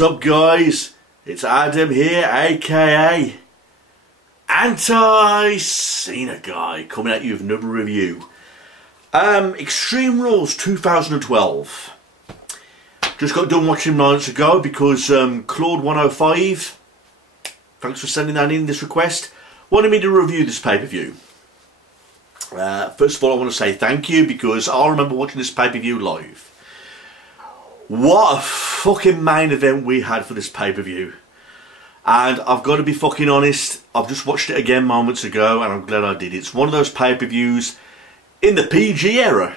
What's up, guys? It's Adam here, aka Anti-Cena Guy, coming at you with another review. Extreme Rules 2012. Just got done watching moments ago because Claude105, thanks for sending that in, this request, wanted me to review this pay-per-view. First of all, I want to say thank you because I remember watching this pay-per-view live. What a fucking main event we had for this pay-per-view. And I've got to be fucking honest, I've just watched it again moments ago and I'm glad I did. It's one of those pay-per-views in the PG era,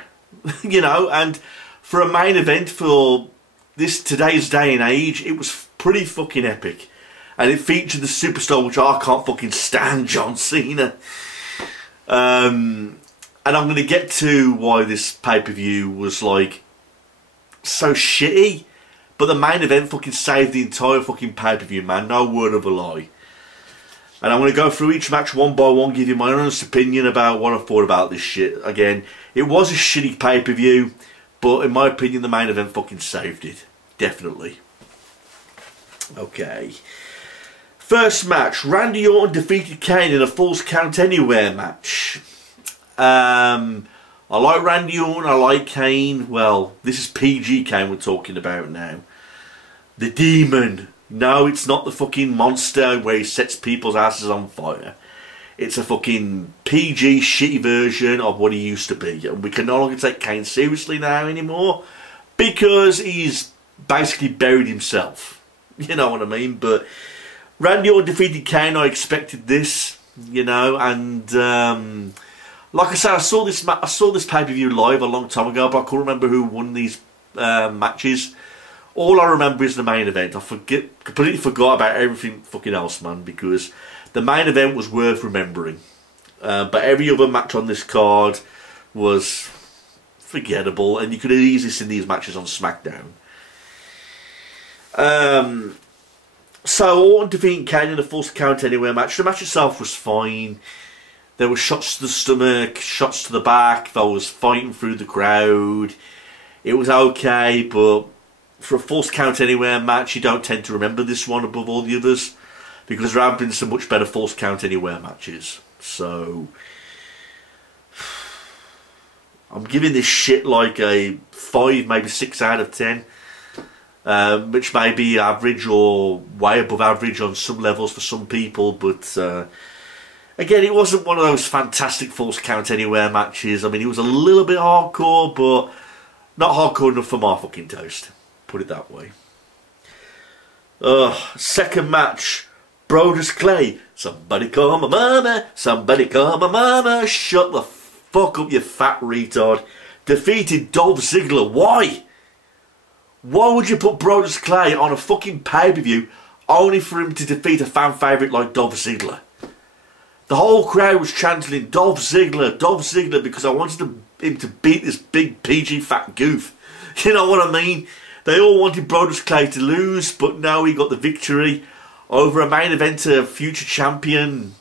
you know, and for a main event for today's day and age, it was pretty fucking epic. And it featured the superstar, which I can't fucking stand, John Cena. And I'm going to get to why this pay-per-view was like so shitty, but the main event fucking saved the entire fucking pay-per-view, man. No word of a lie. And I'm going to go through each match one by one, give you my honest opinion about what I thought about this shit. Again, it was a shitty pay-per-view, but in my opinion the main event fucking saved it. Definitely. Okay. First match, Randy Orton defeated Kane in a Falls Count Anywhere match. I like Randy Orton, I like Kane. Well, this is PG Kane we're talking about now. The demon. No, it's not the fucking monster where he sets people's asses on fire. It's a fucking PG shitty version of what he used to be. And we can no longer take Kane seriously now anymore because he's basically buried himself. You know what I mean? But Randy Orton defeated Kane. I expected this, you know, and like I said, I saw this pay-per-view live a long time ago, but I couldn't remember who won these matches. All I remember is the main event. I completely forgot about everything fucking else, man, because the main event was worth remembering. But every other match on this card was forgettable, and you could have easily seen these matches on SmackDown. So Orton defeating Kane in a Falls Count Anywhere match. The match itself was fine. There were shots to the stomach, shots to the back, there was fighting through the crowd. It was okay, but for a Falls Count Anywhere match, you don't tend to remember this one above all the others, because there have been some much better Falls Count Anywhere matches. So I'm giving this shit like a 5, maybe 6 out of 10. Which may be average or way above average on some levels for some people, but again, it wasn't one of those fantastic Falls Count Anywhere matches. I mean, it was a little bit hardcore, but not hardcore enough for my fucking toast. Put it that way. Second match, Brodus Clay. Somebody call my mama, somebody call my mama. Shut the fuck up, you fat retard. Defeated Dolph Ziggler. Why? Why would you put Brodus Clay on a fucking pay-per-view only for him to defeat a fan favourite like Dolph Ziggler? The whole crowd was chanting Dolph Ziggler, because I wanted him to beat this big PG fat goof. You know what I mean? They all wanted Brodus Clay to lose, but no, he got the victory over a main eventer, future champion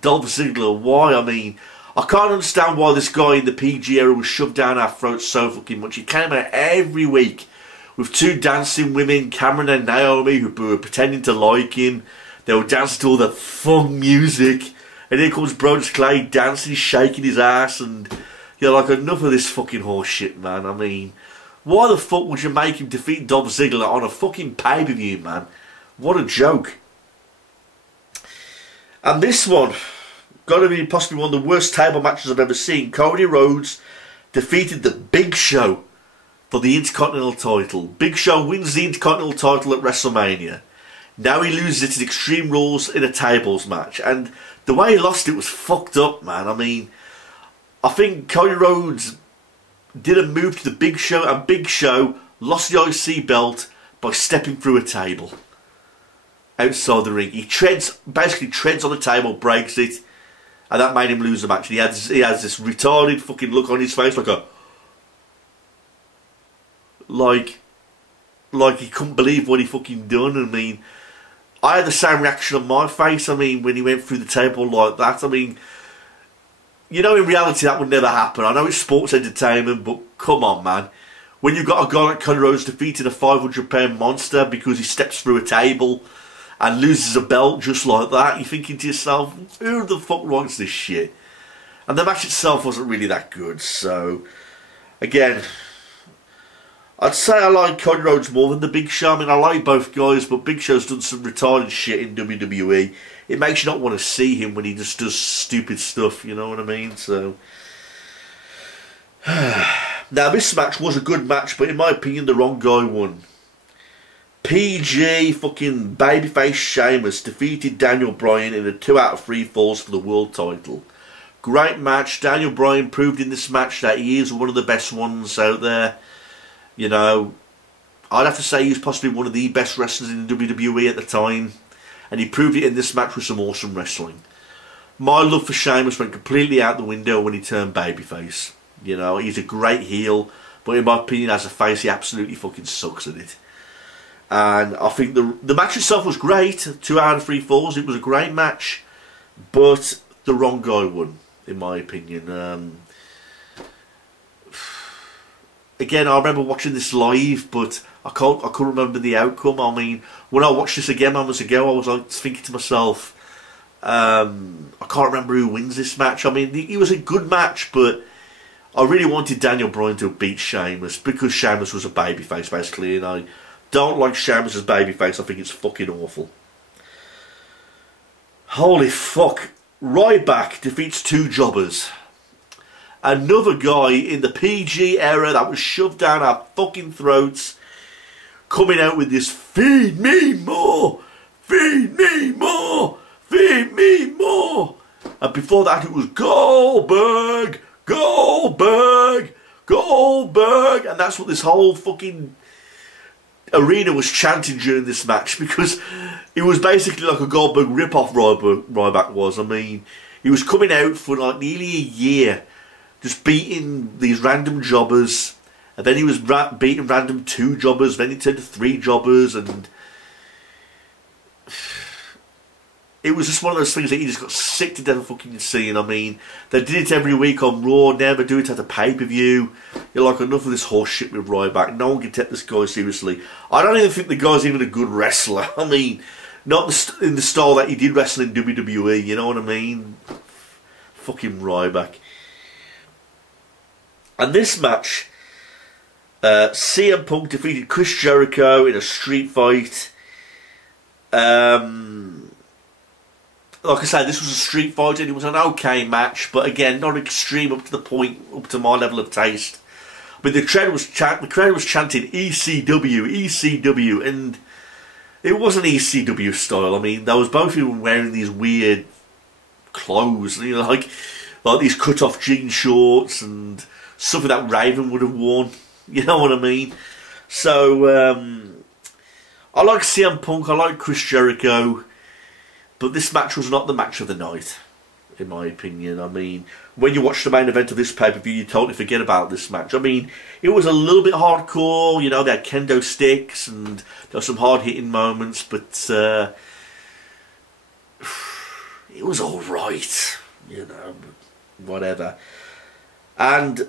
Dolph Ziggler. Why? I mean, I can't understand why this guy in the PG era was shoved down our throats so fucking much. He came out every week with 2 dancing women, Cameron and Naomi, who were pretending to like him. They were dancing to all the fun music, and here comes Brodus Clay dancing, shaking his ass, and you're like, enough of this fucking horse shit, man. I mean, why the fuck would you make him defeat Dolph Ziggler on a fucking pay-per-view, man? What a joke. And this one, got to be possibly one of the worst table matches I've ever seen. Cody Rhodes defeated the Big Show for the Intercontinental title. Big Show wins the Intercontinental title at WrestleMania. Now he loses it to Extreme Rules in a tables match. And the way he lost it was fucked up, man. I mean, I think Cody Rhodes did a move to the Big Show, and Big Show lost the IC belt by stepping through a table outside the ring. He basically treads on the table, breaks it, and that made him lose the match. And he has this retarded fucking look on his face, like he couldn't believe what he fucking done. I mean, I had the same reaction on my face. I mean, when he went through the table like that. I mean, you know, in reality that would never happen. I know it's sports entertainment, but come on, man. When you've got a guy like Cody Rhodes defeating a 500-pound monster because he steps through a table and loses a belt just like that, you're thinking to yourself, who the fuck wants this shit? And the match itself wasn't really that good, so again, I'd say I like Cody Rhodes more than the Big Show. I mean, I like both guys, but Big Show's done some retarded shit in WWE. It makes you not want to see him when he just does stupid stuff, you know what I mean? So now this match was a good match, but in my opinion the wrong guy won. PG fucking babyface Sheamus defeated Daniel Bryan in a 2 out of 3 falls for the world title. Great match. Daniel Bryan proved in this match that he is one of the best ones out there. You know, I'd have to say he's possibly one of the best wrestlers in WWE at the time. And he proved it in this match with some awesome wrestling. My love for Sheamus went completely out the window when he turned babyface. You know, he's a great heel, but in my opinion as a face he absolutely fucking sucks at it. And I think the match itself was great. 2 out of 3 falls. It was a great match. But the wrong guy won, in my opinion. Again, I remember watching this live, but I couldn't remember the outcome. I mean, when I watched this again moments ago, I was like thinking to myself, I can't remember who wins this match. I mean, it was a good match, but I really wanted Daniel Bryan to beat Sheamus because Sheamus was a babyface, basically, and I don't like Sheamus as babyface. I think it's fucking awful. Holy fuck. Ryback defeats 2 jobbers. Another guy in the PG era that was shoved down our fucking throats, coming out with this feed me more, feed me more, feed me more. And before that it was Goldberg, Goldberg, Goldberg. And that's what this whole fucking arena was chanting during this match, because it was basically like a Goldberg rip-off Ryback was. I mean, he was coming out for like nearly a year just beating these random jobbers, and then he was beating random 2 jobbers, then he turned to 3 jobbers, and it was just one of those things that you just got sick to death of fucking seeing. I mean, they did it every week on Raw, never do it at a pay-per-view. You're like, enough of this horse shit with Ryback. No one can take this guy seriously. I don't even think the guy's even a good wrestler. I mean, not in the style that he did wrestle in WWE, you know what I mean? Fucking Ryback. And this match, CM Punk defeated Chris Jericho in a street fight. Like I said, this was a street fight and it was an okay match, but again, not extreme up to the point, up to my level of taste. But the crowd was chanting ECW, ECW, and it wasn't ECW style. I mean, they was both of them wearing these weird clothes, you know, like these cut-off jean shorts and something that Raven would have worn, you know what I mean? So, I like CM Punk, I like Chris Jericho, but this match was not the match of the night, in my opinion. I mean, when you watch the main event of this pay-per-view, you totally forget about this match. I mean, it was a little bit hardcore, you know, they had kendo sticks, and there were some hard-hitting moments, but it was alright, you know, whatever. And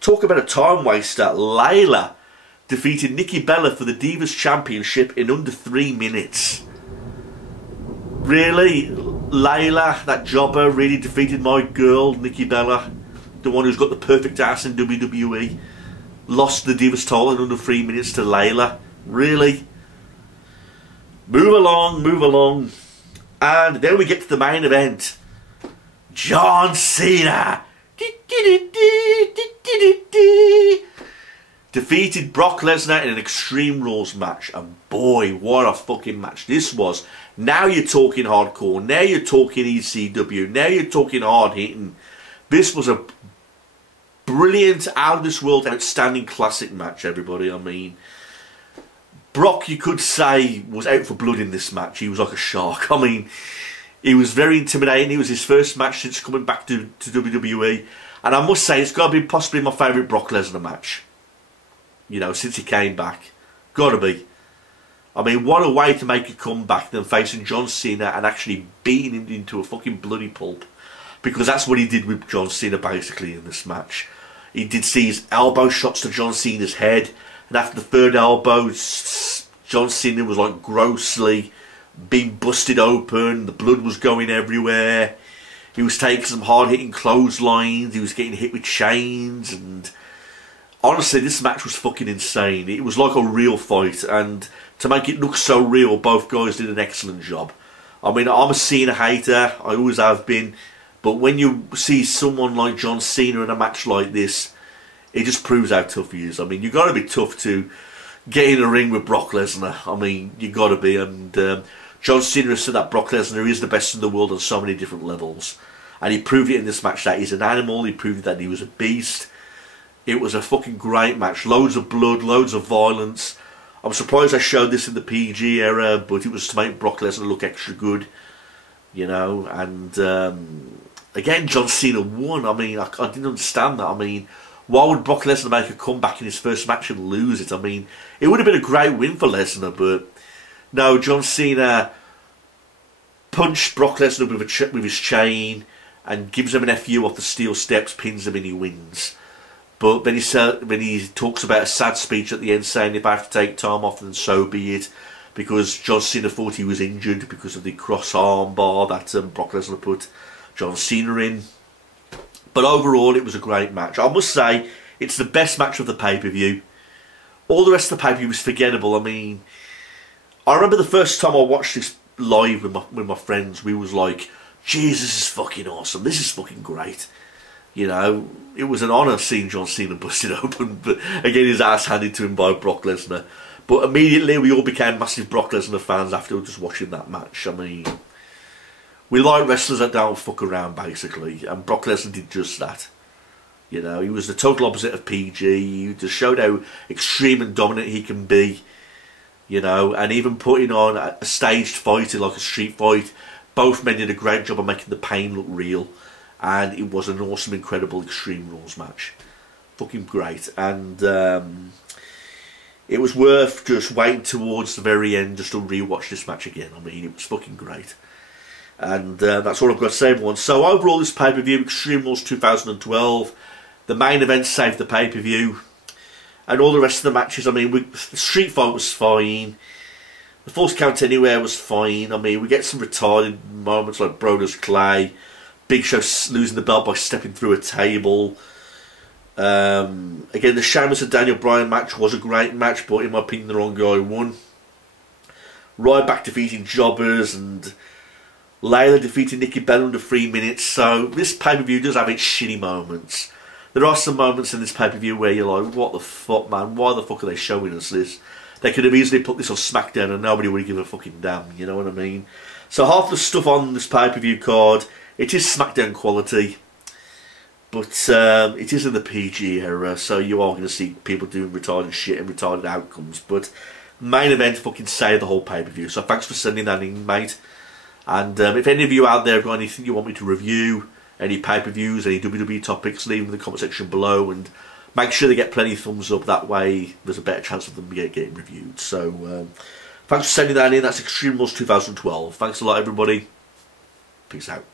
talk about a time waster. Layla defeated Nikki Bella for the Divas Championship in under 3 minutes. Really? Layla, that jobber, really defeated my girl, Nikki Bella, the one who's got the perfect ass in WWE. Lost the Divas title in under 3 minutes to Layla. Really? Move along, move along. And then we get to the main event. John Cena defeated Brock Lesnar in an Extreme Rules match, and boy, what a fucking match this was. Now you're talking hardcore, now you're talking ECW, now you're talking hard hitting. This was a brilliant, out of this world, outstanding classic match, everybody. I mean, Brock, you could say, was out for blood in this match. He was like a shark. I mean, he was very intimidating. It was his first match since coming back to WWE. And I must say, it's got to be possibly my favourite Brock Lesnar match. You know, since he came back. Got to be. I mean, what a way to make a comeback than facing John Cena and actually beating him into a fucking bloody pulp. Because that's what he did with John Cena, basically, in this match. He did see his elbow shots to John Cena's head, and after the third elbow, John Cena was like grossly being busted open. The blood was going everywhere. He was taking some hard-hitting clotheslines. He was getting hit with chains, and honestly, this match was fucking insane. It was like a real fight, and to make it look so real, both guys did an excellent job. I mean, I'm a Cena hater. I always have been. But when you see someone like John Cena in a match like this, it just proves how tough he is. I mean, you've got to be tough to get in a ring with Brock Lesnar. I mean, you've got to be. And John Cena has said that Brock Lesnar is the best in the world on so many different levels. And he proved it in this match that he's an animal. He proved that he was a beast. It was a fucking great match. Loads of blood, loads of violence. I'm surprised I showed this in the PG era, but it was to make Brock Lesnar look extra good. You know, and again, John Cena won. I mean, I didn't understand that. I mean, why would Brock Lesnar make a comeback in his first match and lose it? I mean, it would have been a great win for Lesnar, but no, John Cena punched Brock Lesnar with his chain and gives him an FU off the steel steps, pins him, and he wins. But then he talks about a sad speech at the end saying, if I have to take time off, then so be it. Because John Cena thought he was injured because of the cross arm bar that Brock Lesnar put John Cena in. But overall, it was a great match. I must say, it's the best match of the pay-per-view. All the rest of the pay-per-view was forgettable. I mean, I remember the first time I watched this live with my friends, we was like, Jesus, this is fucking awesome. This is fucking great. You know, it was an honour seeing John Cena busted open, but again, his ass handed to him by Brock Lesnar. But immediately, we all became massive Brock Lesnar fans after just watching that match. I mean, we like wrestlers that don't fuck around, basically, and Brock Lesnar did just that. You know, he was the total opposite of PG. He just showed how extreme and dominant he can be. You know, and even putting on a staged fight, like a street fight, both men did a great job of making the pain look real. And it was an awesome, incredible Extreme Rules match. Fucking great. And it was worth just waiting towards the very end just to rewatch this match again. I mean, it was fucking great. And that's all I've got to say, everyone. So overall, this pay-per-view, Extreme Rules 2012, the main event saved the pay-per-view. And all the rest of the matches, I mean, the street fight was fine. The Falls Count Anywhere was fine. I mean, we get some retarded moments like Brodus Clay. Big Show losing the belt by stepping through a table. Again, the Sheamus and Daniel Bryan match was a great match, but in my opinion, the wrong guy won. Ryback defeating Jobbers and Layla defeating Nikki Bella under 3 minutes. So this pay-per-view does have its shitty moments. There are some moments in this pay-per-view where you're like, what the fuck, man? Why the fuck are they showing us this? They could have easily put this on SmackDown and nobody would have given a fucking damn, you know what I mean? So half the stuff on this pay-per-view card, it is SmackDown quality, but it is in the PG era, so you are going to see people doing retarded shit and retarded outcomes. But main event fucking saved the whole pay-per-view, so thanks for sending that in, mate. And if any of you out there have got anything you want me to review, any pay-per-views, any WWE topics, leave them in the comment section below, and make sure they get plenty of thumbs up. That way there's a better chance of them getting reviewed. So thanks for sending that in. That's Extreme Rules 2012. Thanks a lot, everybody. Peace out.